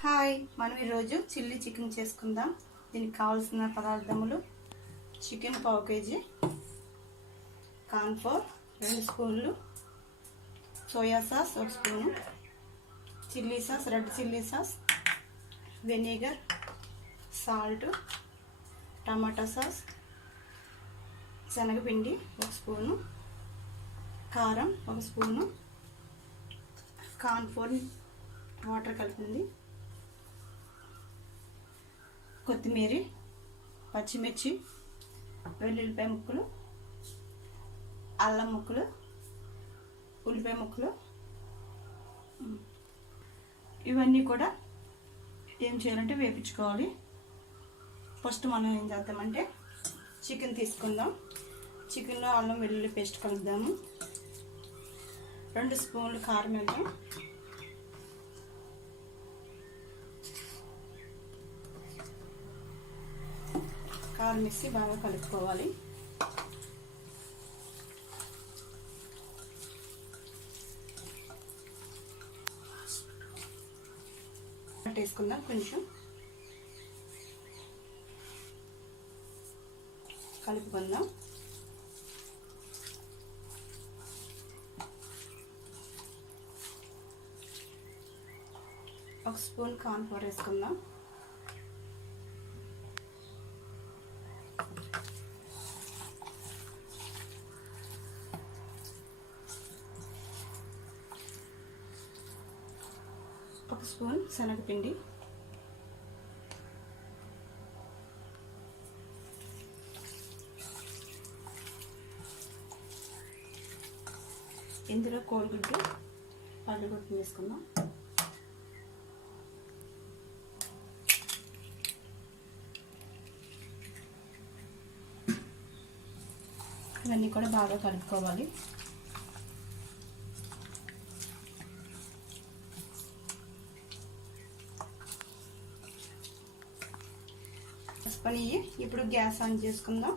Hi మనం ఈరోజు chilli chicken చేసుకుందాం. దీనికి కావాల్సిన పదార్థములు చికెన్ పావు కేజీ కాన్ఫోర్ రెండు స్పూన్లు సోయా సాస్ ఒక spoon chilli sauce red chilli sauce vinegar salt tomato sauce శనగపిండి ఒక స్పూను కారం ఒక స్పూను కార్న్ఫ్లోర్ వాటర్ కలిపింది కొత్తిమీర పచ్చిమిర్చి వెల్లుల్లిపాయ ముక్కలు అల్లం ముక్కలు ఉల్లిపాయ ముక్కలు. ఇవన్నీ కూడా ఏం చేయాలంటే వేపించుకోవాలి. ఫస్ట్ మనం ఏం చేద్దామంటే చికెన్ తీసుకుందాం. చికెన్లో అల్లం వెల్లుల్లి పేస్ట్ కలుపుదాము. రెండు స్పూన్లు కారం వేద్దాం. కారం వేసి బాగా కలుపుకోవాలి. వేసుకుందాం కొంచెం. కలుపుకుందాం. ఒక స్పూన్ కార్న్ఫ్లోర్ వేసుకుందాం. ఒక స్పూన్ శనగపిండి. ఇందులో కోడిగుడ్డు పళ్ళుగుడ్డు వేసుకుందాం. ఇవన్నీ కూడా బాగా కలుపుకోవాలి. పని ఇప్పుడు గ్యాస్ ఆన్ చేసుకుందాం.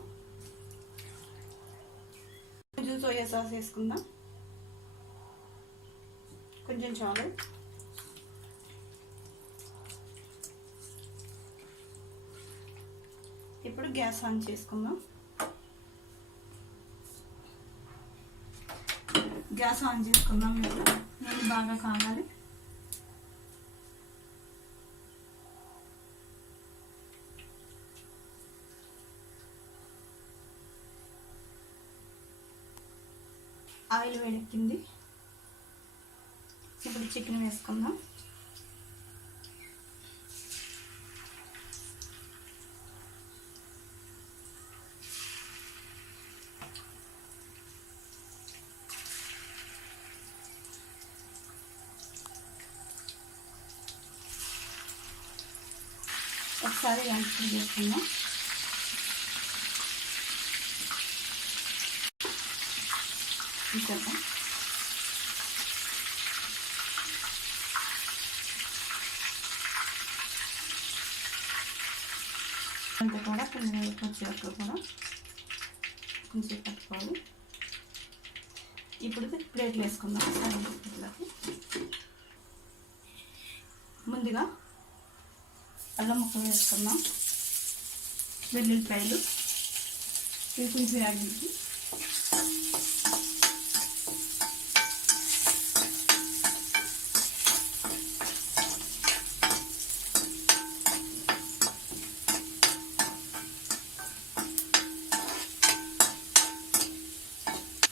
కొంచెం సోయా సాస్ వేసుకుందాం. కొంచెం చాలు. ఇప్పుడు గ్యాస్ ఆన్ చేసుకుందాం. గ్యాస్ ఆన్ చేసుకుందాం. ఇప్పుడు నేను బాగా కావాలి. ఆయిల్ వేడెక్కింది. ఇప్పుడు చికెన్ వేసుకుందాం. ఒకసారి లంచ్ చేసుకుందాం ఇంకొక అంత కూడా కొంచెం వచ్చేటప్పుడు కూడా కొంచెం పెట్టుకోవాలి. ఇప్పుడు ప్లేట్లు వేసుకుందాం. ముందుగా అల్లం ముక్కలు వేసుకున్నాం వెల్లుల్లిపాయలు ఇవి కొంచెం యాగికి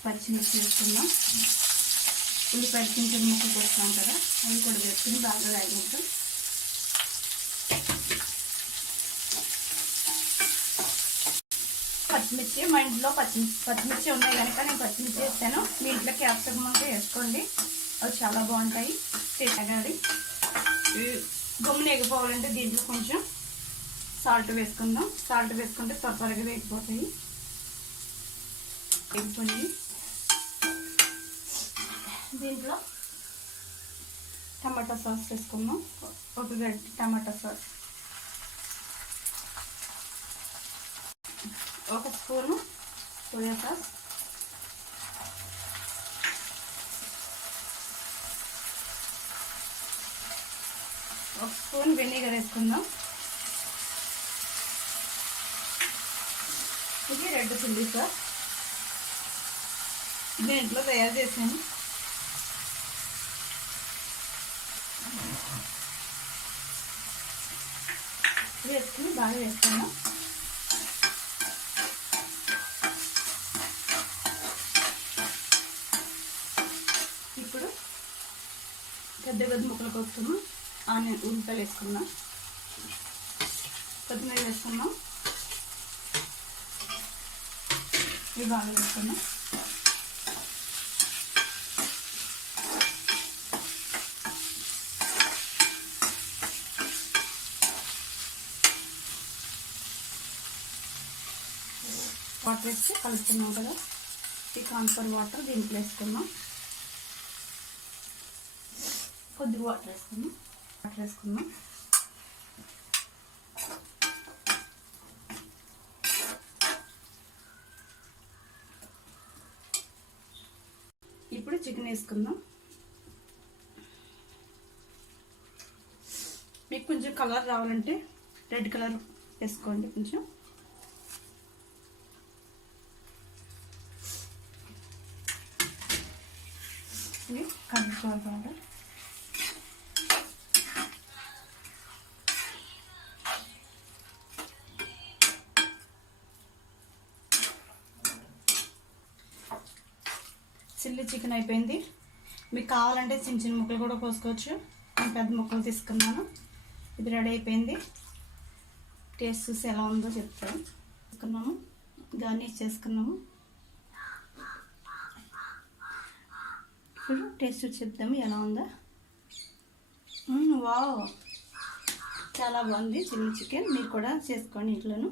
పచ్చిమిర్చి వేసుకుందాం. ఉల్లిపాయలు కొంచెం ముక్క పోస్తాం కదా అవి కూడా వేసుకుని బాగా వేగిద్దాం పచ్చిమిర్చి మా ఇంట్లో పచ్చి పచ్చిమిర్చి ఉన్నాయి కనుక నేను పచ్చిమిర్చి వేస్తాను. మీ ఇంట్లో క్యాప్సికమ్ ఉంటే వేసుకోండి. అవి చాలా బాగుంటాయి. తినగాలి గమ్మున ఎగిపోవాలంటే దీంట్లో కొంచెం సాల్ట్ వేసుకుందాం. సాల్ట్ వేసుకుంటే త్వర త్వరగా వేగిపోతాయి. ఎగిపోయి దీంట్లో టమాటా సాస్ వేసుకుందాం. ఒక గడ్డి టమాటా సాస్. ఒక స్పూను సోయా సాస్. ఒక స్పూన్ వెనిగర్ వేసుకుందాం. ఇది రెడ్ చిల్లీ సార్ నేను ఇంట్లో తయారు చేశాను. వేసుకుని బాగా వేసుకున్నాం ఇప్పుడు పెద్ద పెద్ద ముక్కలు కొట్టుకున్నాం ఆనియన్ ఉల్లిపాయలు వేసుకున్నాం కొత్తిమీర వేసుకున్నాం ఇవి బాగా వేసుకున్నాం వాటర్ వేసి కలుపుతున్నాం కదా. ఈ కాన్ఫర్ వాటర్ దీంట్లో వేసుకున్నాం కొద్దిగా వాటర్ వేసుకుందాం. వాటర్ వేసుకుందాం. ఇప్పుడు చికెన్ వేసుకుందాం. మీకు కొంచెం కలర్ రావాలంటే రెడ్ కలర్ వేసుకోండి కొంచెం. ఇది పౌడర్ చిల్లీ చికెన్ అయిపోయింది. మీకు కావాలంటే చిన్న చిన్న ముక్కలు కూడా కోసుకోవచ్చు. నేను పెద్ద ముక్కలు తీసుకున్నాను. ఇది రెడీ అయిపోయింది. టేస్ట్ చూసి ఎలా ఉందో చెప్తాను. తీసుకున్నాము. గార్నిష్ చేసుకున్నాము. ఇప్పుడు టేస్ట్ చెప్తాము ఎలా ఉందా. వా వావ్. చాలా బాగుంది చిల్లీ చికెన్. మీరు కూడా చేసుకోండి ఇంట్లోనూ.